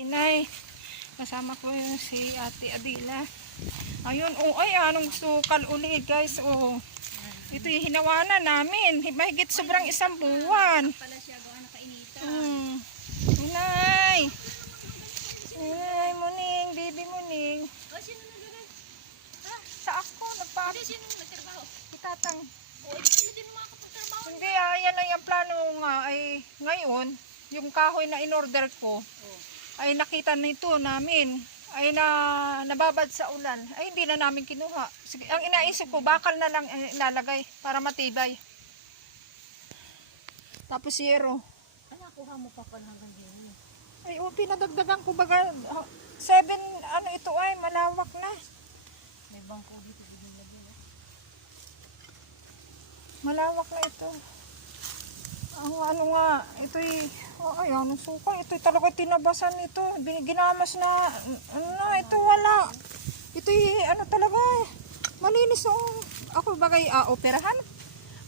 Inay, kasama ko yung si Ate Adila. Ayun, oh, ay, anong sukal uli, guys, oh. Ito yung hinawanan namin. Mahigit sobrang isang buwan. Pala siya gawa na kainita. Hmm. Inay! Inay, muning, baby muning. O, sino nagagay? Sa ako, nagpa Hindi, sino nagtrabaho? itatang. O, hindi sila din makakapagtrabaho. Hindi, ah, yan lang yung plano nga ay ngayon, yung kahoy na in-order ko, ay nakita nito namin, ay na nababad sa ulan. Ay hindi na namin kinuha. Sige, ang inaisip ko, bakal na lang eh, ilalagay para matibay. Tapos yero. Ay, nakuha mo pa pala hanggang din. Ay, oh, pinadagdagan ko baga, ah, seven, ano ito ay, malawak na. May bangko dito. no? Malawak na ito. Ang ano nga, ito'y, oh, ay, ano suka, ito'y talaga tinabasan ito. Ginamas na, ano ito wala. Ito'y, ano talaga, malinis oh. Ako bagay, ah, operahan.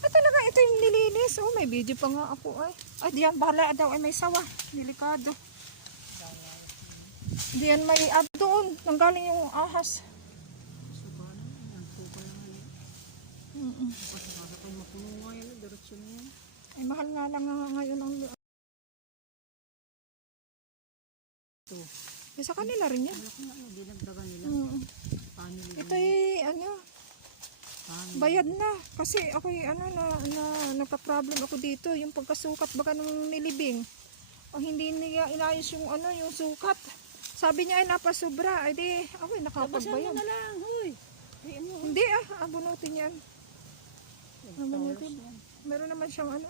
Ay, talaga, ito'y nilinis. Oh, may video pa nga ako, ay. Ay, diyan, bahala daw, ay may sawa. Delikado. Diyan may, ah, doon, nanggaling yung ahas. Diretsyon niya. Ay, mahal nga lang nga ngayon ang... Ito. Eh, sa kanila rin yan. Malaki nga, no, dinagdagan nila. Mm. Family. Ito'y ano, Family. bayad na. Kasi ako'y ano na, na nagka-problem ako dito. Yung pagkasukat baga ng nilibing. O hindi niya inayos yung ano, yung sukat. Sabi niya ay napasubra. Ay di, Tabasan mo nakapagbayad. na lang, huy. Ay, ano? Hindi ah, abunutin yan. Abunutin. Meron naman siyang ano,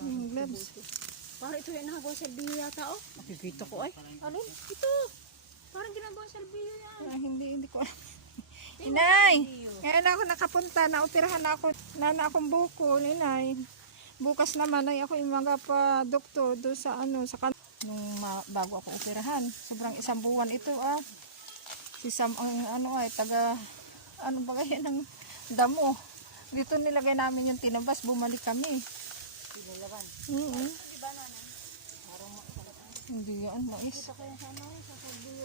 yung gloves. Parang ito yung nakagawa sa LBU yata, oh. Nakikita ko, ay. Alin? Ito. Parang ginagawa sa yan. Ah, hindi, hindi ko alam. Inay! Ngayon ako nakapunta, naoperahan na ako, na na akong buko, inay. Bukas naman ay ako yung mga pa doktor do sa ano, sa kan nung bago ako operahan. Sobrang isang buwan ito ah. Si Sam ang ano ay taga ano ba kaya ng damo. Dito nilagay namin yung tinabas, bumalik kami. Pinalaban. Mm Di ba, nanan? Parang makasalat. Hindi yan, mais. Sa ano, sa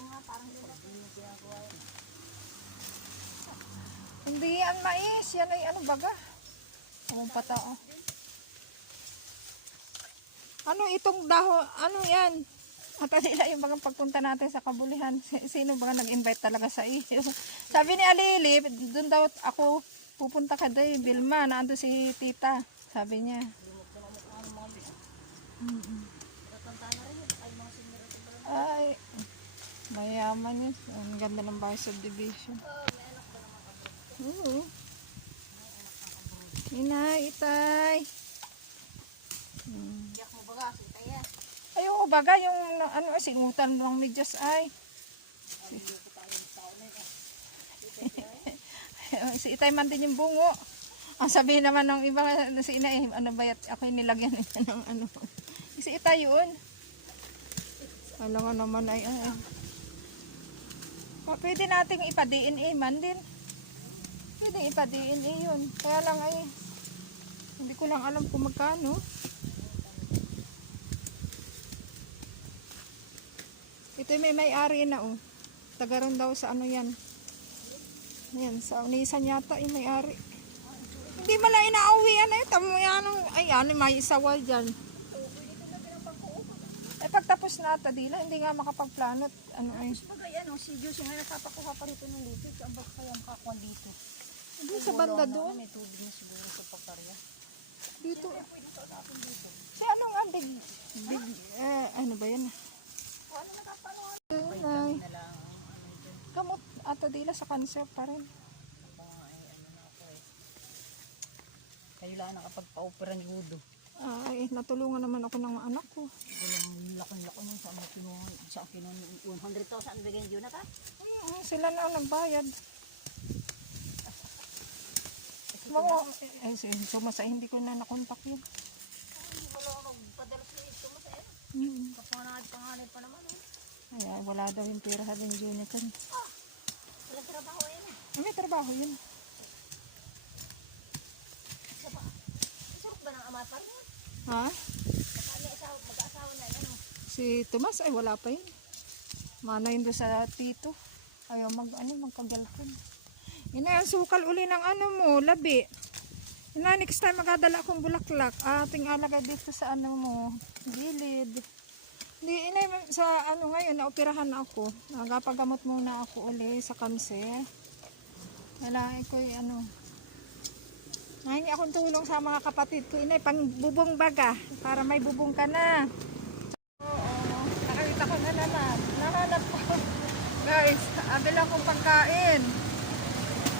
nga, parang. Hindi yan mais, yan ay ano baga. Ang patao. Ano itong daho, ano yan? At nila yung bagang pagpunta natin sa kabulihan. Si- Sino ba nag-invite talaga sa iyo? Sabi ni Alili, doon daw ako pupunta ka daw, Bilma, naando si tita. Sabi niya. Mm-mm. Ay, mayaman yun. Ang ganda ng bahay subdivision. Oo. Inay, itay. Hmm. Yak mo baga, sita yan. Ay, oo, baga yung ano, sinutan ng medyas ay. si itay man din yung bungo. Ang sabihin naman ng iba, si inay, ano ba yat, ako yung nilagyan niya ng ano. Si itay yun. Alam nga naman ay, ay. Pa- Pwede nating ipa-DNA man din. Pwede ipa-DNA yun. Kaya lang ay, hindi ko lang alam kung magkano. Ito may may-ari na oh. Taga ron daw sa ano yan. Yan, sa Unisan yata yung may-ari. Hindi mala inauwi yan eh. Tamo yan. oh. Ay, ano, may isawal dyan. Eh, pagtapos na ata dila, hindi nga makapagplanot. Ano ay. Bagay, ano, si Diyos nga nagpapakuha pa rito ng lupi. Ang baka kaya makakuha dito. Hindi sa banda doon. May tubig na siguro sa pagkarya. Dito. Si ano nga, big, big, eh, ano ba yan? Ano nagkapano? Ay, gamot ata dila sa cancer pa rin. Ay, ano eh. Kayo lang nakapagpa-opera ni Gudo. Ay, natulungan naman ako ng anak ko. Walang lakon-lako nung sa mga kinuha. Sa kinuha 100,000 ang bigyan yun na ta? Mm, sila na ang nagbayad. Mga, ay, si- sumasa, hindi ko na nakontak yun. Hindi mo lang nagpadala sa ito mo sa Mm. Kapanganay panganay pa naman eh. Ay, ay, wala daw yung pera din Jonathan. Walang trabaho yan eh. Ah, may trabaho yun. Isa pa. Isarap ba ng ama pa rin? Ha? Na? Si Tomas ay wala pa yun. Mana yun doon sa tito. Ayaw mag ano magka-girlfriend. Yun na sukal uli ng ano mo, labi. Yun na, next time magdadala akong bulaklak. Ating alagay dito sa ano mo, gilid. Hindi, inay, sa ano ngayon, naoperahan ako. Nagapagamot muna ako uli sa kanser. Ko yung ano. Nahingi akong tulong sa mga kapatid ko. Inay, pang bubong baga. Para may bubong ka na. Oo, nakakita ko na naman. Nahanap ko. Guys, abil akong pagkain.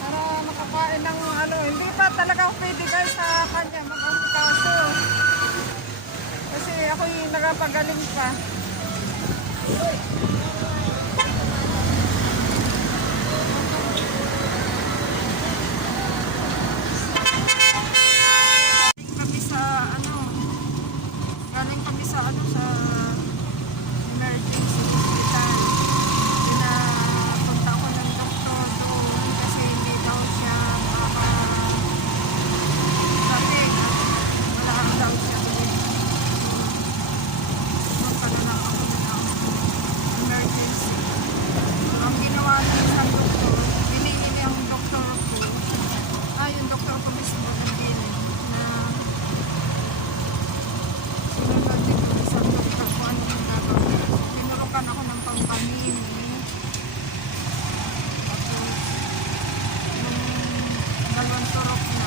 Para makakain ng ano. Hindi pa talaga ako pwede guys sa kanya mag-asikaso. Kasi ako yung nagapagaling pa. Galing kami sa ano, galing kami sa ano sa emergency hospital. Pinapunta ako ng doktor doon kasi hindi daw siya makakasaling. Wala ang daw siya doon. Magpano na ako ng emergency. Ang ginawa ng isang doktor, binigyan ang doktor ko, ah, yung doktor ko mismo nagbili na sinunod din yung isang doktor ko ano yung gagawin. Tinurukan ako ng pangpanini. Tapos, nung dalawang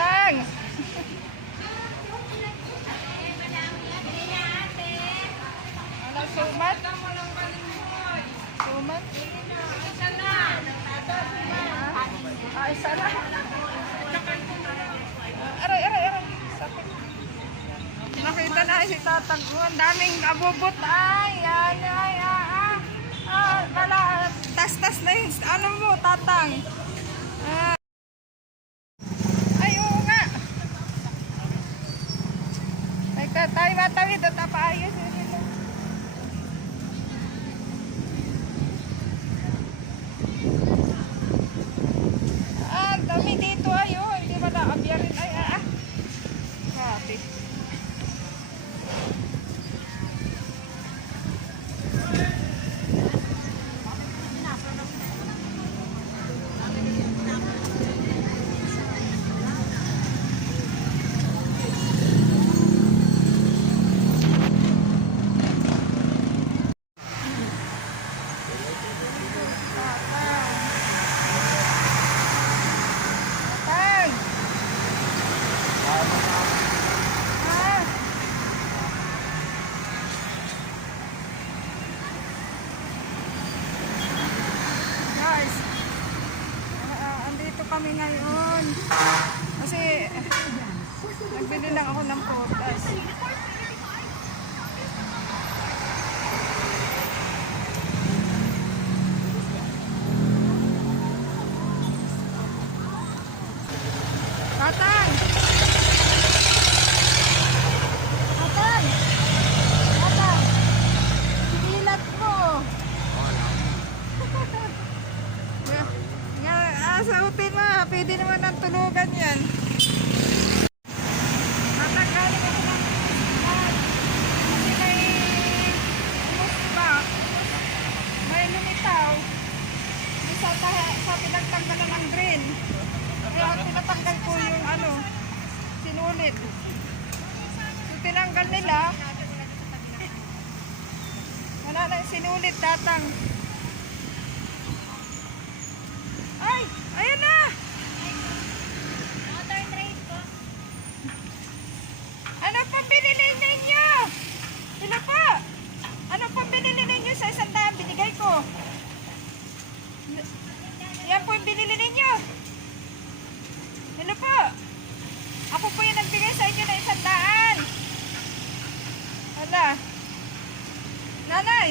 Lang! Ano, sumat? Sumat? Ah, isa na. Aray, aray, aray. Nakita na si tatang. Ang daming abubot. Ay, ah, ah. Ah, bala, na yun. Ano mo, tatang? Ah. Ay, oo nga. Ay, tayo matawid at paayos. Ah, Nga, sautin mo. Pwede naman ng tulugan yan. Tatang, galing ako ng may lumitaw. May sa, sa pinagtanggalan ng drain. Kaya tinatanggal ko yung ano, sinulit. Tinanggal nila. Wala na sinulit datang. Ay! Ayun na! Ano pang binili ninyo? Sino pa? Ano pang binili ninyo sa isang daan binigay ko? Yan po yung binili ninyo. Hello po. Ako po yung nagbigay sa inyo ng isang daan. Hala. Nanay,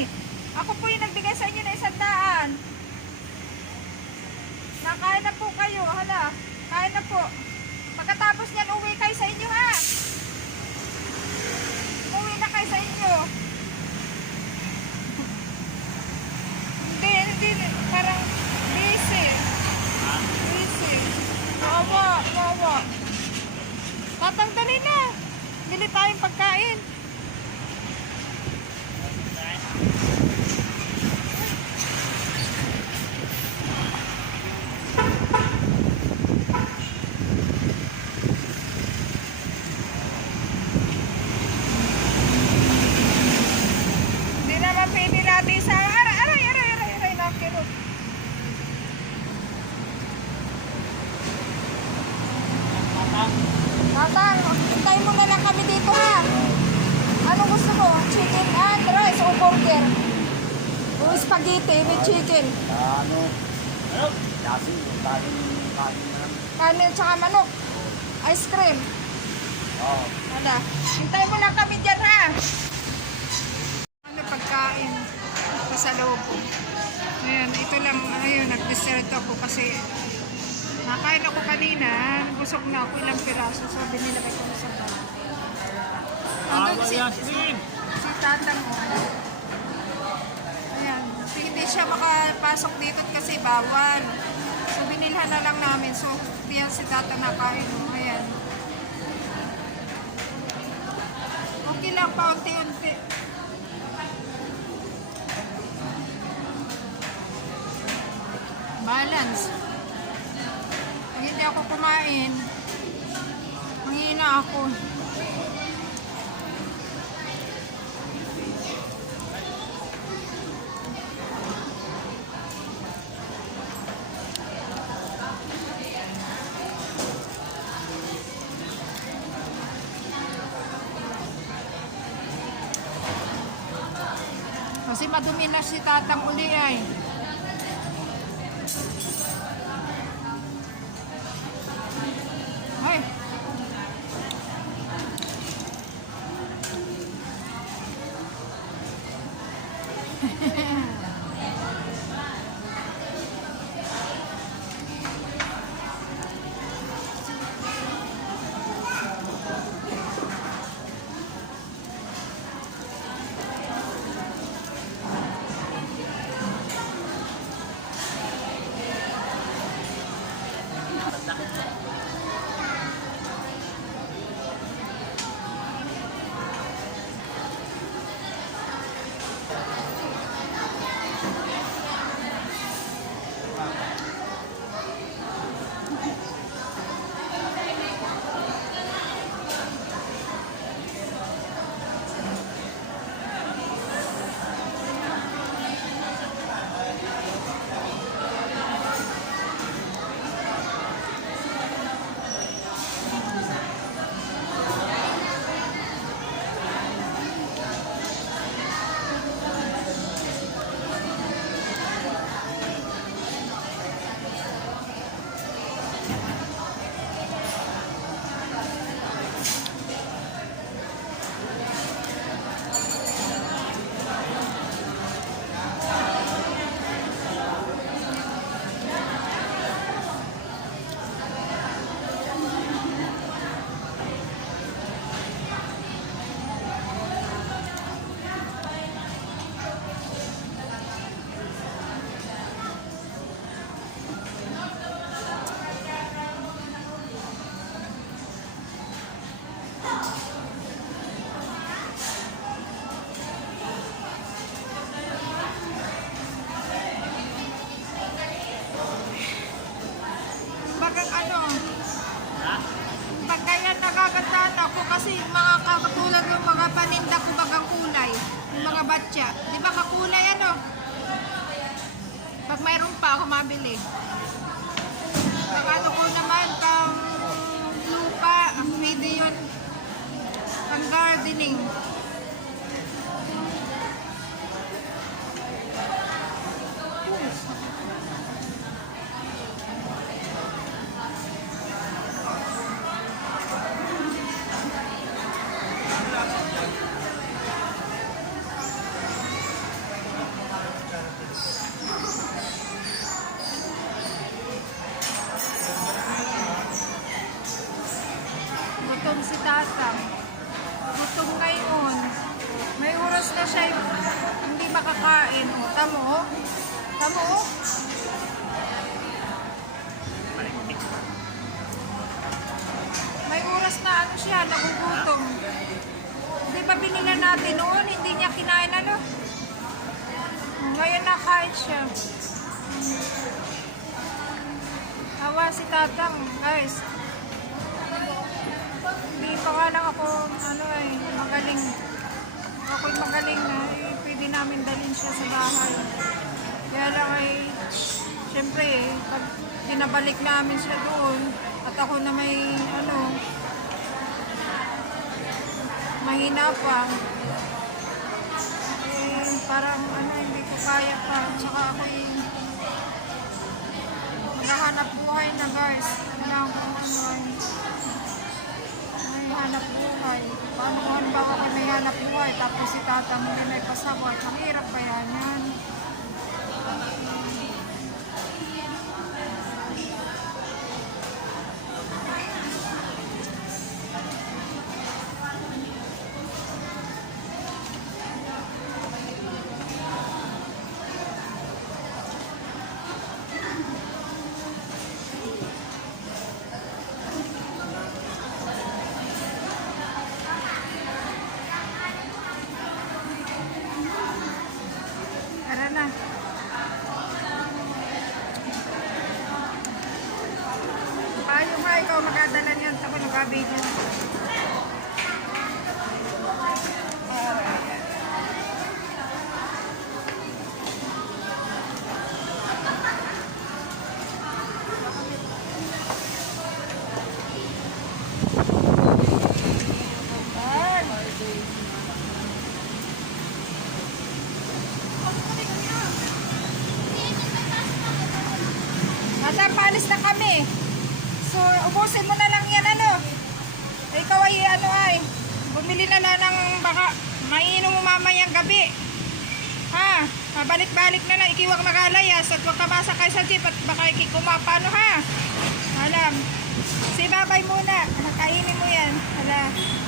ako po yung nagbigay sa inyo ng isang daan. Nakain na po kayo. Hala, kain na po. Pagkatapos niyan, uwi kayo sa inyo ha. Uwi na kayo sa inyo. Hindi, hindi. Parang busy. Busy. Wawa, wawa. Tatanggalin na. Bili tayong pagkain. Hindi naman pwede natin sa... Aray, aray, aray, aray, aray, nakirot. Tatang, hintayin mo na lang kami dito ha. Ano gusto mo? Chicken and rice o burger? O spaghetti with chicken. Ano? Ano? Kasi, kanin, kanin na. Kanin tsaka manok. Ice cream. Oo. Wala. Hintayin mo lang kami dyan ha. Ano pagkain? Pasalubong. Ayan, ito lang, ayun, nag-dessert ako kasi nakain ako kanina, busog na ako ilang piraso, so binilagay ko sa bag. Andun si, si, si tata mo. Ayan, hindi siya makapasok dito kasi bawal. Binilhan na lang namin, so diyan si tata nakain. oh. Ayan. Okay lang, paunti-unti. Balance. Pag hindi ako kumain, manghina ako. ええ。Batya. Di ba kakulay ano? Pag mayroon pa ako mabili. Pag ano ko naman, pang lupa, pwede yun. Pang gardening. Gutom si tatang. Gutom ngayon. May oras na siya hindi makakain. Tamo. Tamo. May oras na ano siya, nagugutom. Di ba binila natin noon, hindi niya kinain ano? Ngayon nakain siya. Awa si tatang, guys. Pa nga ako, ano eh, magaling. Ako'y magaling na, eh, pwede namin dalhin siya sa bahay. Kaya lang ay, syempre eh, pag pinabalik namin siya doon, at ako na may, ano, mahina pa, eh, parang, ano, hindi ko kaya pa. Tsaka ako'y, maghahanap buhay na guys. Kailangan ko, ano, hanap buhay. Paano kung halimbawa ka may hanap buhay? Tapos si tata mo din may pasawat, mahirap pa yan So, ubusin mo na lang yan, ano. Ikaw ay, ano ay, bumili na lang ng baka mainom mo mamayang gabi. Ha? Pabalik-balik na lang, ikiwag magalayas at huwag ka masakay sa jeep at baka ikikumapano ha. Alam. Si babay muna, nakainin mo yan. Hala.